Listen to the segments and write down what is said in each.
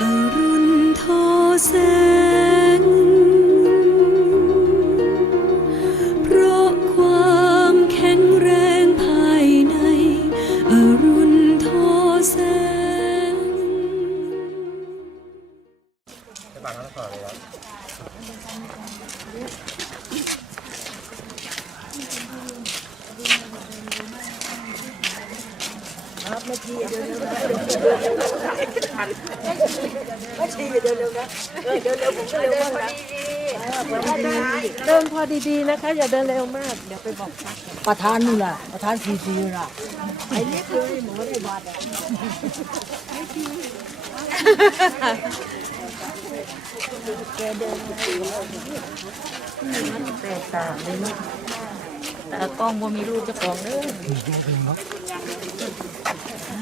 อรุณทอแสง เพราะความแข็งแรงภายใน อรุณทอแสงเครับไม่ทีเดี๋ยวเร็วนะไม่ทีเดี๋ยวเร็วนะเดี๋ยวเร็วผมก็เร็วมาเดินพอดีๆนะคะ อย่าเดินเร็วมาก เดี๋ยวไปบอกประธานนี่แหละประธานซีซีน่ะไอ้นี่คือหนูไม่ได้บาดไกเดินตีแลกตามเลยนาะแต่กล้องว่ามีรูปจะกล้องเด้อ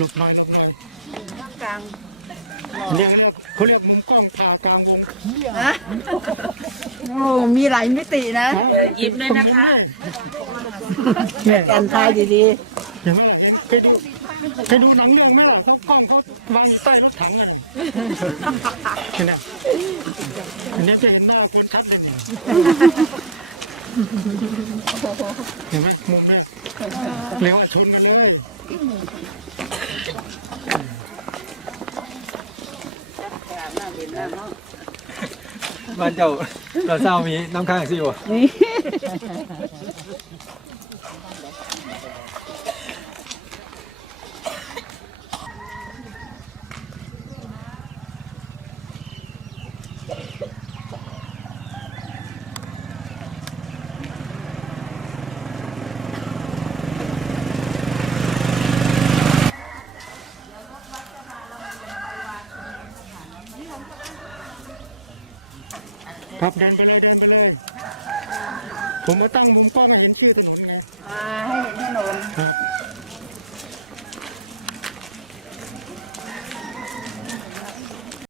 ลบหน่อยหลบหน่อยกลางเรียกเรียกเขาเรียกมุมกล้องผ่ากลางวงโอ้มีหลายมิตินะยิ้มด้วยนะคะแอนทายดีเห็นไหมเคยดูเคยดูหนังเรื่องไหมล่ะเขากล้องเขาวางอยู่ใต้รถถังอะเห็นไหมอันนี้จะเห็นหน้าคนชัดเลยเนี่ย เห็นไหมมุมเนี่ยเรียกว่าชนกันเลยบ้านเจ้าเราเศร้ามีน้ำข้างสิวะ ครับเดินไปเลยเดินไปเลย ผมมาตั้งมุมกล้องให้เห็นชื่อถนนไงๆอ่าให้เห็นถนน